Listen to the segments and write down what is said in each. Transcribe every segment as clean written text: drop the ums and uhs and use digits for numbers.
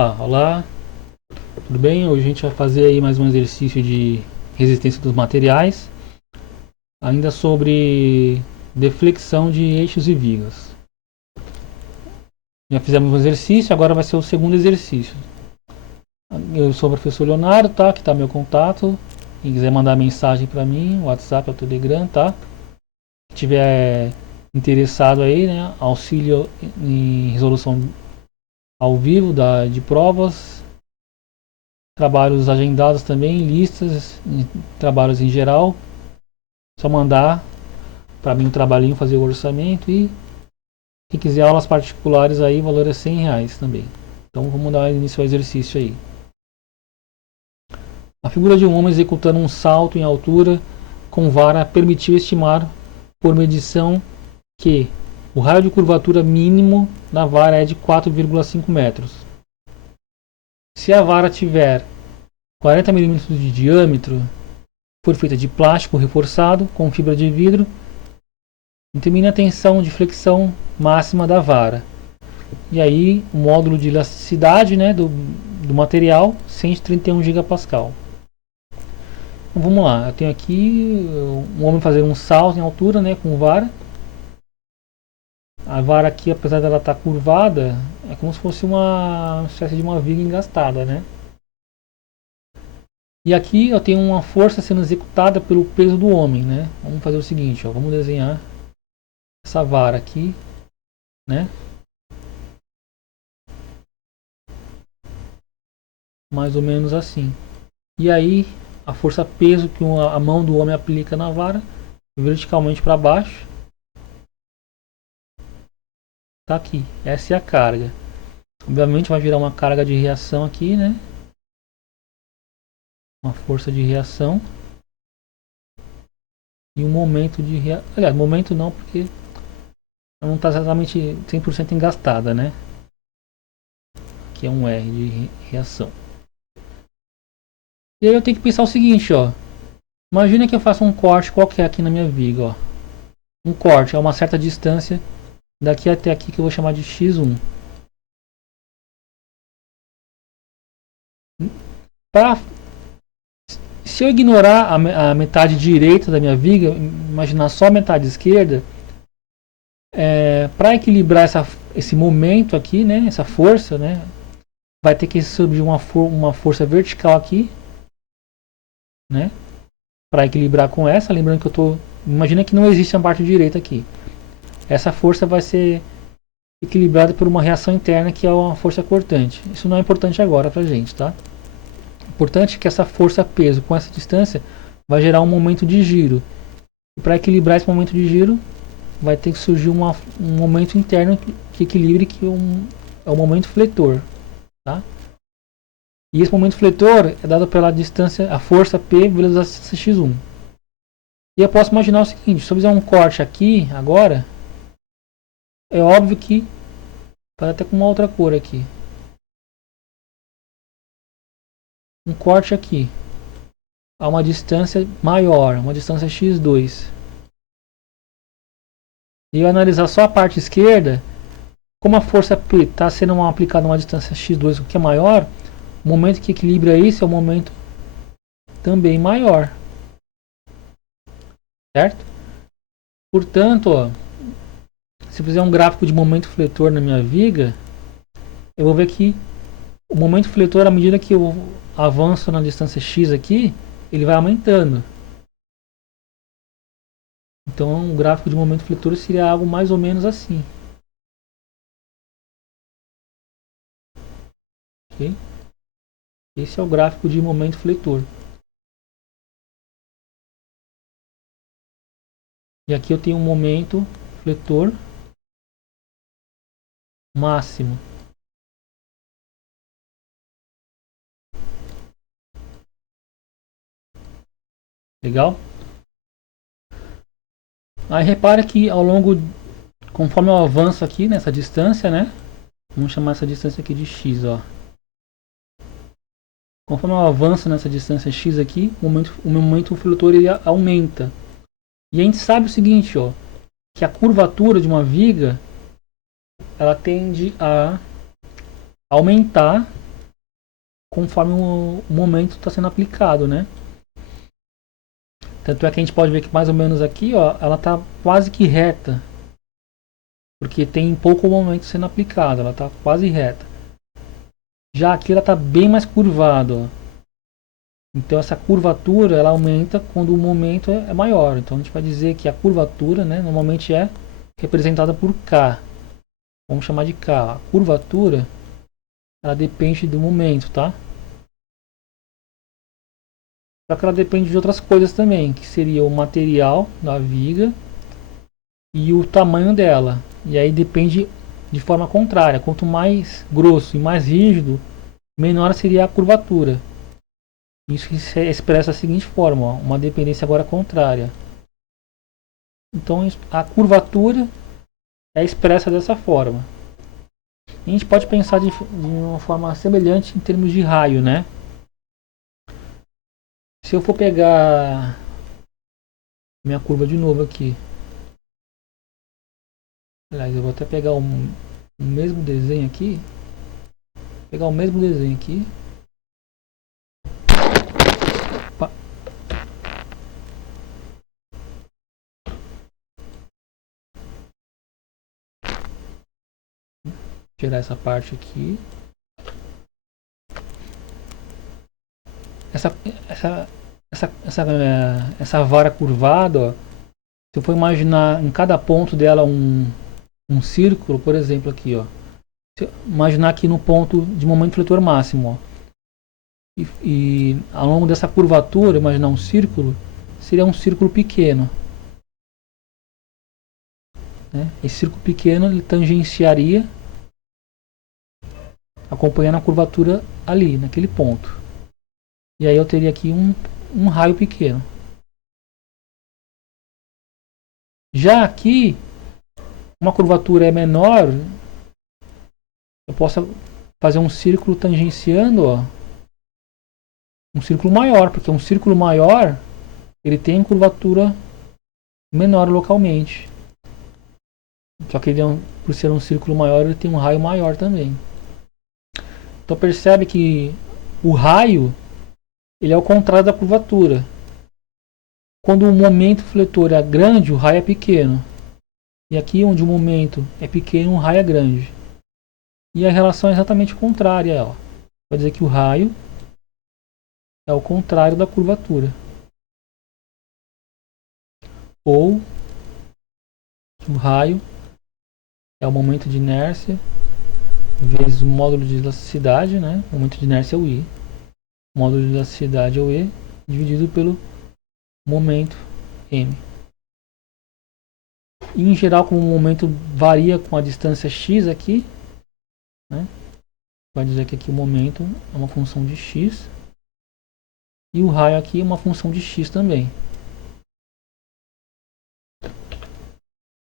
Olá, tudo bem? Hoje a gente vai fazer aí mais um exercício de resistência dos materiais, ainda sobre deflexão de eixos e vigas. Já fizemos um exercício, agora vai ser o segundo exercício. Eu sou o professor Leonardo, tá? Aqui tá meu contato. Quem quiser mandar mensagem para mim, o WhatsApp, o Telegram, tá? Se tiver interessado aí, né? Auxílio em resolução ao vivo de provas, trabalhos agendados também, listas, trabalhos em geral. Só mandar para mim um trabalhinho, fazer o orçamento. E quem quiser aulas particulares aí, o valor é R$100 também. Então vamos dar início ao exercício aí. A figura de um homem executando um salto em altura com vara permitiu estimar por medição que o raio de curvatura mínimo da vara é de 4,5 metros. Se a vara tiver 40 mm de diâmetro, for feita de plástico reforçado com fibra de vidro, determine a tensão de flexão máxima da vara. E aí o módulo de elasticidade, né, do material, 131 gigapascal. Então vamos lá, eu tenho aqui um homem fazendo um salto em altura, né, com vara. A vara aqui, apesar dela estar curvada, é como se fosse uma espécie de uma viga engastada, né? E aqui eu tenho uma força sendo executada pelo peso do homem, né? Vamos fazer o seguinte, ó, vamos desenhar essa vara aqui, né? Mais ou menos assim. E aí a força peso que a mão do homem aplica na vara, verticalmente para baixo, tá aqui. Essa é a carga. Obviamente vai virar uma carga de reação aqui, né? Uma força de reação. E um momento de reação. Aliás, momento não, porque ela não está exatamente 100% engastada, né? Aqui é um R de reação. E aí eu tenho que pensar o seguinte, ó. Imagina que eu faço um corte qualquer aqui na minha viga, ó. Um corte a uma certa distância daqui até aqui que eu vou chamar de X1. Se eu ignorar a metade direita da minha viga, imaginar só a metade esquerda, para equilibrar esse momento aqui, né, essa força, né, vai ter que subir uma força vertical aqui, né, para equilibrar com essa. Lembrando que eu tô, imagina que não existe a parte direita aqui. Essa força vai ser equilibrada por uma reação interna que é uma força cortante. Isso não é importante agora pra gente, tá? Importante é que essa força peso com essa distância vai gerar um momento de giro. E para equilibrar esse momento de giro, vai ter que surgir um momento interno que equilibre, que é o momento fletor, tá? E esse momento fletor é dado pela distância, a força P vezes a distância x1. E eu posso imaginar o seguinte: se eu fizer um corte aqui agora, é óbvio que vai até com uma outra cor aqui. Um corte aqui a uma distância maior, uma distância x2. E eu analisar só a parte esquerda, como a força P está sendo aplicada a uma distância x2 que é maior, o momento que equilibra isso é o momento também maior. Certo? Portanto, ó, se eu fizer um gráfico de momento fletor na minha viga, eu vou ver que o momento fletor, à medida que eu avanço na distância x aqui, ele vai aumentando. Então o gráfico de momento fletor seria algo mais ou menos assim. Okay? Esse é o gráfico de momento fletor. E aqui eu tenho um momento fletor máximo. Legal? Aí repara que ao longo, conforme eu avanço aqui nessa distância, né? Vamos chamar essa distância aqui de x, ó. Conforme eu avanço nessa distância x aqui, o momento fletor ele aumenta. E a gente sabe o seguinte, ó, que a curvatura de uma viga ela tende a aumentar conforme o momento está sendo aplicado, né? Tanto é que a gente pode ver que mais ou menos aqui, ó, ela está quase que reta, porque tem pouco momento sendo aplicado, ela está quase reta. Já aqui ela está bem mais curvada, ó. Então essa curvatura ela aumenta quando o momento é maior. Então a gente vai dizer que a curvatura, né, normalmente é representada por K. Vamos chamar de K. A curvatura ela depende do momento, tá? Só que ela depende de outras coisas também, que seria o material da viga e o tamanho dela. E aí depende de forma contrária. Quanto mais grosso e mais rígido, menor seria a curvatura. Isso se expressa da seguinte forma, ó, uma dependência agora contrária. Então a curvatura é expressa dessa forma. A gente pode pensar de uma forma semelhante em termos de raio, né? Se eu for pegar minha curva de novo aqui, aliás, eu vou até pegar o mesmo desenho aqui, Opa. Tirar essa parte aqui. Essa vara curvada, ó, se eu for imaginar em cada ponto dela um círculo, por exemplo, aqui, ó. Imaginar aqui no ponto de momento fletor máximo, ó. E ao longo dessa curvatura, imaginar um círculo, seria um círculo pequeno. Né? Esse círculo pequeno ele tangenciaria acompanhando a curvatura ali, naquele ponto. E aí eu teria aqui um raio pequeno. Já aqui, uma curvatura é menor, eu posso fazer um círculo tangenciando, ó, um círculo maior, porque um círculo maior ele tem curvatura menor localmente. Só que ele por ser um círculo maior, ele tem um raio maior também. Então percebe que o raio ele é o contrário da curvatura. Quando o momento fletor é grande, o raio é pequeno. E aqui onde o momento é pequeno, o raio é grande. E a relação é exatamente contrária. Ó. Vai dizer que o raio é o contrário da curvatura. Ou o raio é o momento de inércia vezes o módulo de elasticidade, né? O momento de inércia é o I. O módulo de elasticidade é o E, dividido pelo momento M. E, em geral, como o momento varia com a distância x aqui, né? Vai dizer que aqui o momento é uma função de x e o raio aqui é uma função de x também.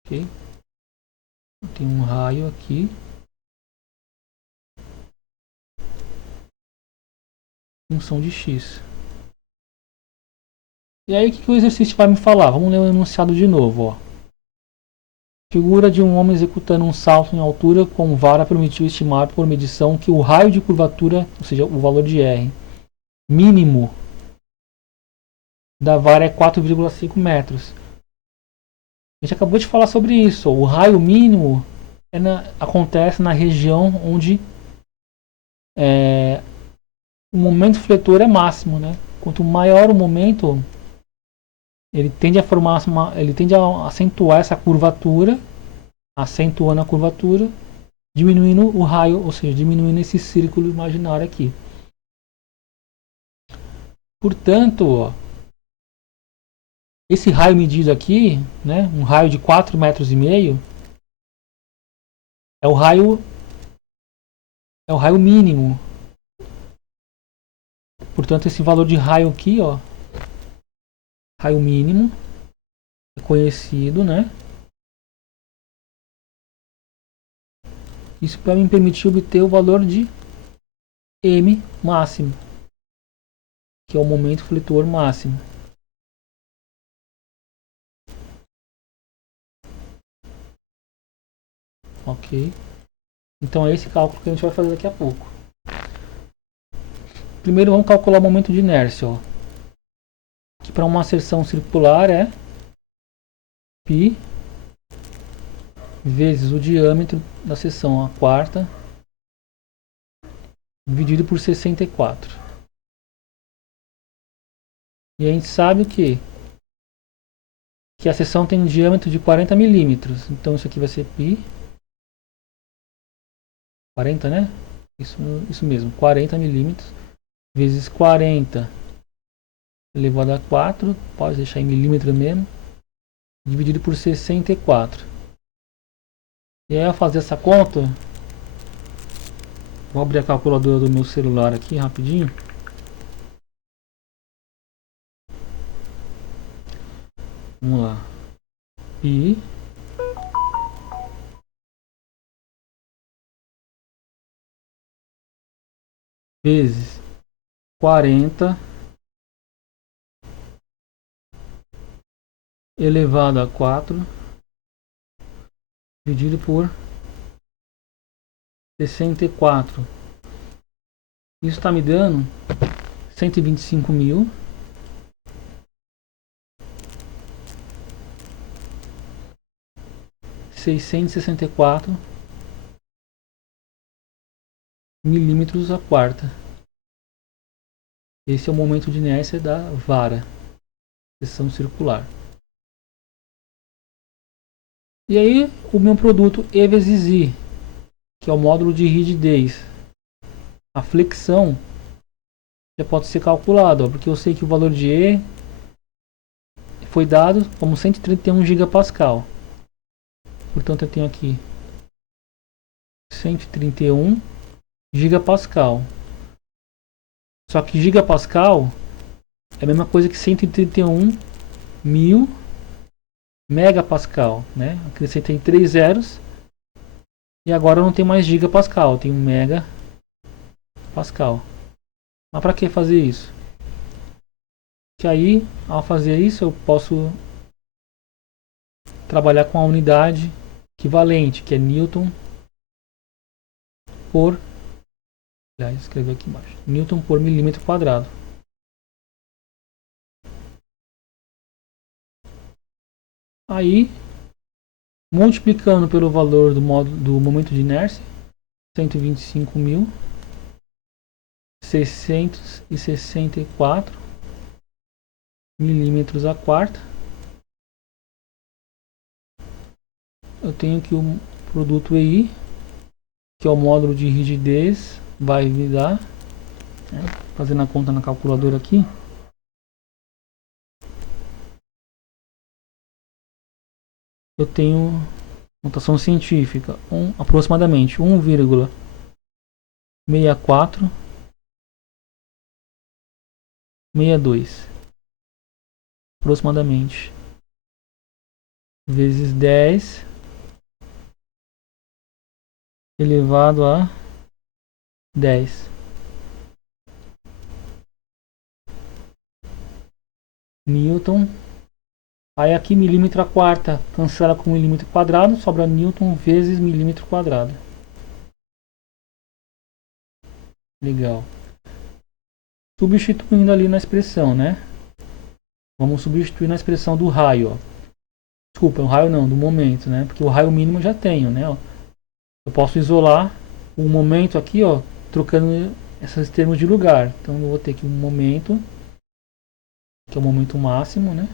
Ok? Tem um raio aqui, função de x. E aí o que o exercício vai me falar? Vamos ler o enunciado de novo. Ó. Figura de um homem executando um salto em altura com vara permitiu estimar por medição que o raio de curvatura, ou seja, o valor de R, mínimo da vara é 4,5 metros. A gente acabou de falar sobre isso. O raio mínimo acontece na região onde o momento fletor é máximo. Né? Quanto maior o momento, ele tende a acentuar essa curvatura, acentuando a curvatura, diminuindo o raio, ou seja, diminuindo esse círculo imaginário aqui. Portanto, ó, esse raio medido aqui, né, um raio de 4,5 metros, é o raio mínimo. Portanto, esse valor de raio aqui, ó, raio mínimo, é conhecido, né? Isso para me permitir obter o valor de M máximo, que é o momento fletor máximo. Ok? Então é esse cálculo que a gente vai fazer daqui a pouco. Primeiro vamos calcular o momento de inércia, ó. Que para uma seção circular é π vezes o diâmetro da seção, a quarta, dividido por 64. E a gente sabe o quê? Que a seção tem um diâmetro de 40 milímetros. Então isso aqui vai ser π. 40, né? Isso mesmo, 40 milímetros vezes 40 elevado a 4, pode deixar em milímetro mesmo, dividido por 64. E aí, ao fazer essa conta, vou abrir a calculadora do meu celular aqui rapidinho. Vamos lá. Pi vezes 40 elevado a 4 dividido por 64. Isso está me dando 125.664 milímetros a quarta. Esse é o momento de inércia da vara, seção circular. E aí, o meu produto E vezes I, que é o módulo de rigidez. A flexão já pode ser calculado, ó, porque eu sei que o valor de E foi dado como 131 gigapascal. Portanto, eu tenho aqui 131 gigapascal. Só que gigapascal é a mesma coisa que 131 mil megapascal, né? Acrescentei 3 zeros e agora eu não tenho mais gigapascal, eu tenho megapascal. Mas para que fazer isso? Que aí, ao fazer isso, eu posso trabalhar com a unidade equivalente, que é Newton por, aliás, escrever aqui embaixo, Newton por milímetro quadrado. Aí, multiplicando pelo valor do momento de inércia, 125.664 milímetros a quarta, eu tenho que o produto EI, que é o módulo de rigidez, vai me dar, né, fazendo a conta na calculadora aqui, eu tenho notação científica, aproximadamente 1,6462 aproximadamente vezes 10 elevado a 10 Newton. Aí aqui milímetro a quarta cancela com milímetro quadrado, sobra Newton vezes milímetro quadrado. Legal. Substituindo ali na expressão, né? Vamos substituir na expressão do raio, ó. Desculpa, o raio não, do momento, né? Porque o raio mínimo eu já tenho, né? Ó. Eu posso isolar o momento aqui, ó, trocando esses termos de lugar. Então eu vou ter aqui um momento, que é o momento máximo, né?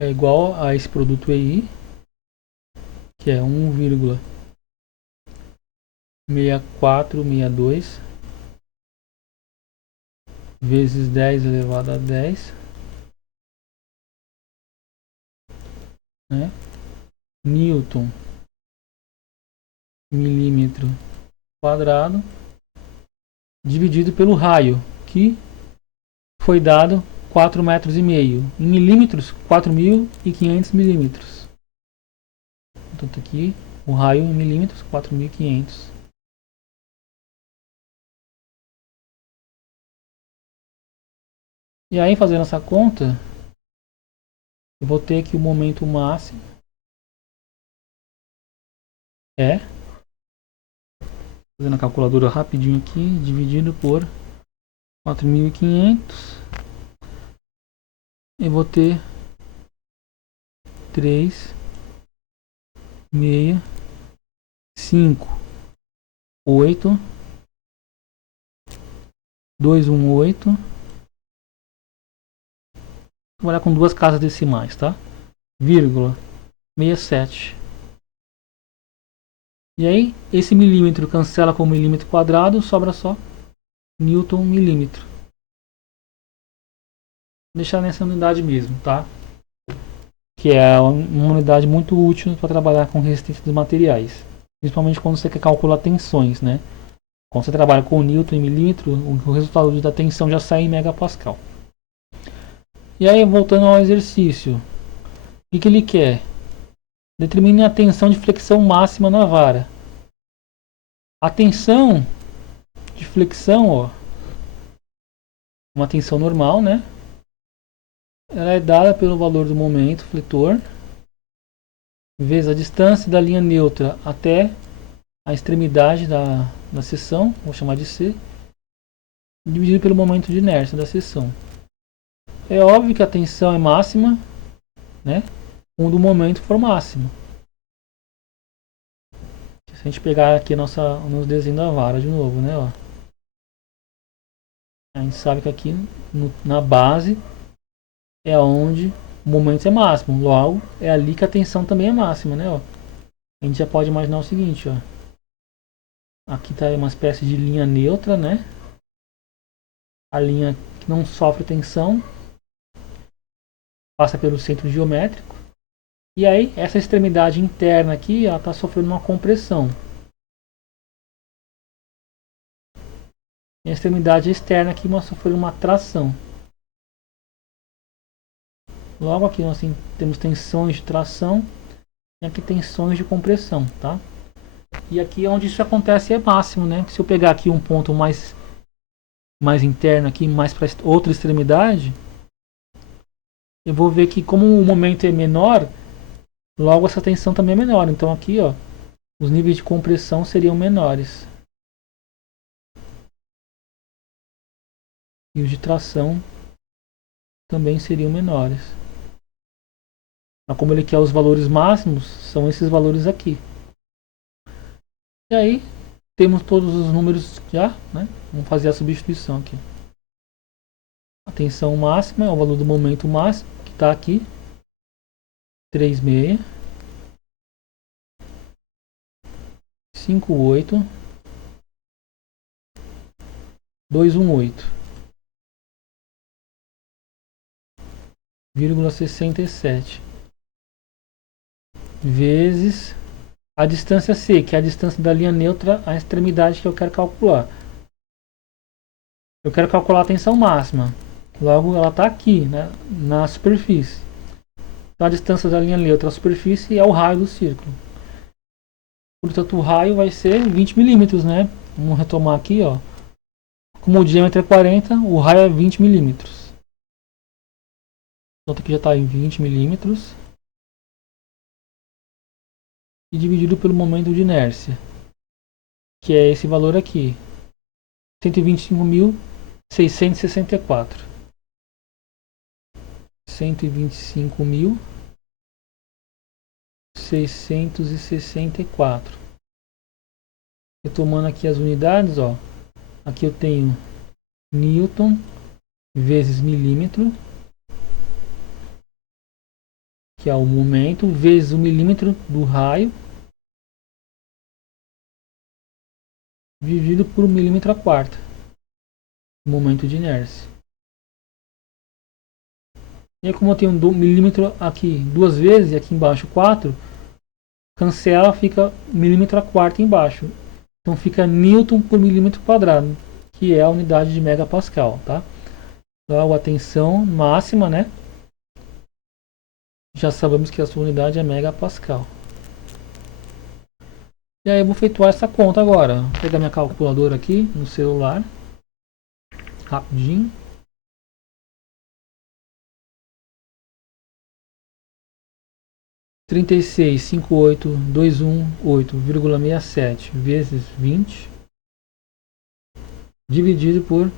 É igual a esse produto EI, que é 1,6462 vezes 10 elevado a 10, né? Newton milímetro quadrado dividido pelo raio, que foi dado 4,5 metros. Em milímetros, 4.500 milímetros. Portanto, aqui o raio em milímetros, 4.500. E aí, fazendo essa conta, eu vou ter que o momento máximo é Fazendo a calculadora rapidinho aqui, dividido por 4.500, eu vou ter 3, 6, 5, 8, 218. Vou trabalhar com duas casas decimais, tá? Vírgula 67. E aí, esse milímetro cancela com milímetro quadrado, sobra só Newton milímetro. Vou deixar nessa unidade mesmo, tá? Que é uma unidade muito útil para trabalhar com resistência dos materiais. Principalmente quando você quer calcular tensões, né? Quando você trabalha com Newton e milímetro, o resultado da tensão já sai em megapascal. E aí, voltando ao exercício, o que ele quer? Determine a tensão de flexão máxima na vara. A tensão de flexão, ó, uma tensão normal, né? Ela é dada pelo valor do momento fletor vezes a distância da linha neutra até a extremidade da seção, vou chamar de C, dividido pelo momento de inércia da seção. É óbvio que a tensão é máxima, né, quando o momento for máximo. Se a gente pegar aqui no desenho da vara de novo, né, ó, a gente sabe que aqui na base é onde o momento é máximo, logo é ali que a tensão também é máxima, né, ó. A gente já pode imaginar o seguinte, ó. Aqui está uma espécie de linha neutra, né? A linha que não sofre tensão passa pelo centro geométrico. E aí, essa extremidade interna aqui, ela está sofrendo uma compressão. E a extremidade externa aqui está sofrendo uma tração. Logo aqui nós temos tensões de tração e aqui tensões de compressão, tá? E aqui onde isso acontece é máximo, né? Se eu pegar aqui um ponto mais interno aqui, mais para outra extremidade, eu vou ver que como o momento é menor, logo essa tensão também é menor. Então aqui, ó, os níveis de compressão seriam menores. E os de tração também seriam menores. Mas como ele quer os valores máximos, são esses valores aqui. E aí, temos todos os números já, né? Vamos fazer a substituição aqui. A tensão máxima é o valor do momento máximo, que está aqui. 3,6. 5,8. 218. 0,67 vezes a distância C, que é a distância da linha neutra à extremidade que eu quero calcular. Eu quero calcular a tensão máxima. Logo, ela está aqui, né, na superfície. Então, a distância da linha neutra à superfície é o raio do círculo. Portanto, o raio vai ser 20 milímetros, né? Vamos retomar aqui, ó. Como o diâmetro é 40, o raio é 20 milímetros. Então, aqui já está em 20 milímetros. E dividido pelo momento de inércia, que é esse valor aqui, 125.664. 125.664. Retomando aqui as unidades, ó. Aqui eu tenho Newton vezes milímetro, que é o momento, vezes o milímetro do raio, dividido por 1 milímetro a quarta, momento de inércia. E aí, como eu tenho 1 milímetro aqui duas vezes e aqui embaixo 4, cancela, fica 1 milímetro a quarta embaixo. Então fica Newton por milímetro quadrado, que é a unidade de megapascal, tá? Logo, a tensão máxima, né? Já sabemos que a sua unidade é megapascal. E aí eu vou efetuar essa conta agora. Vou pegar minha calculadora aqui no celular. Rapidinho. (36.58.218,67 vezes 20 dividido por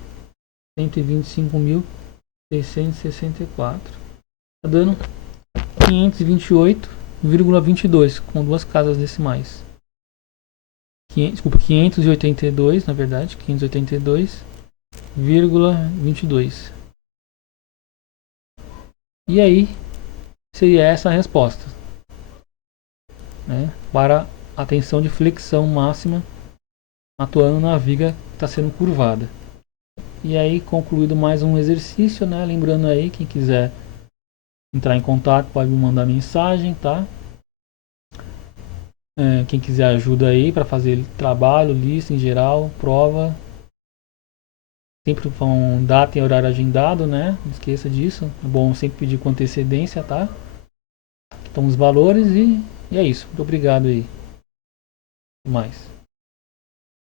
125.664. Está dando 528,22 com duas casas decimais. Desculpa, 582, na verdade, 582,22. E aí seria essa a resposta, né, para a tensão de flexão máxima atuando na viga que está sendo curvada. E aí, concluído mais um exercício, né? Lembrando aí, quem quiser entrar em contato pode me mandar mensagem, tá? Quem quiser ajuda aí para fazer trabalho, lista em geral, prova, sempre com data e horário agendado, né? Não esqueça disso. É bom sempre pedir com antecedência, tá? Então os valores e é isso. Muito obrigado aí. Até mais.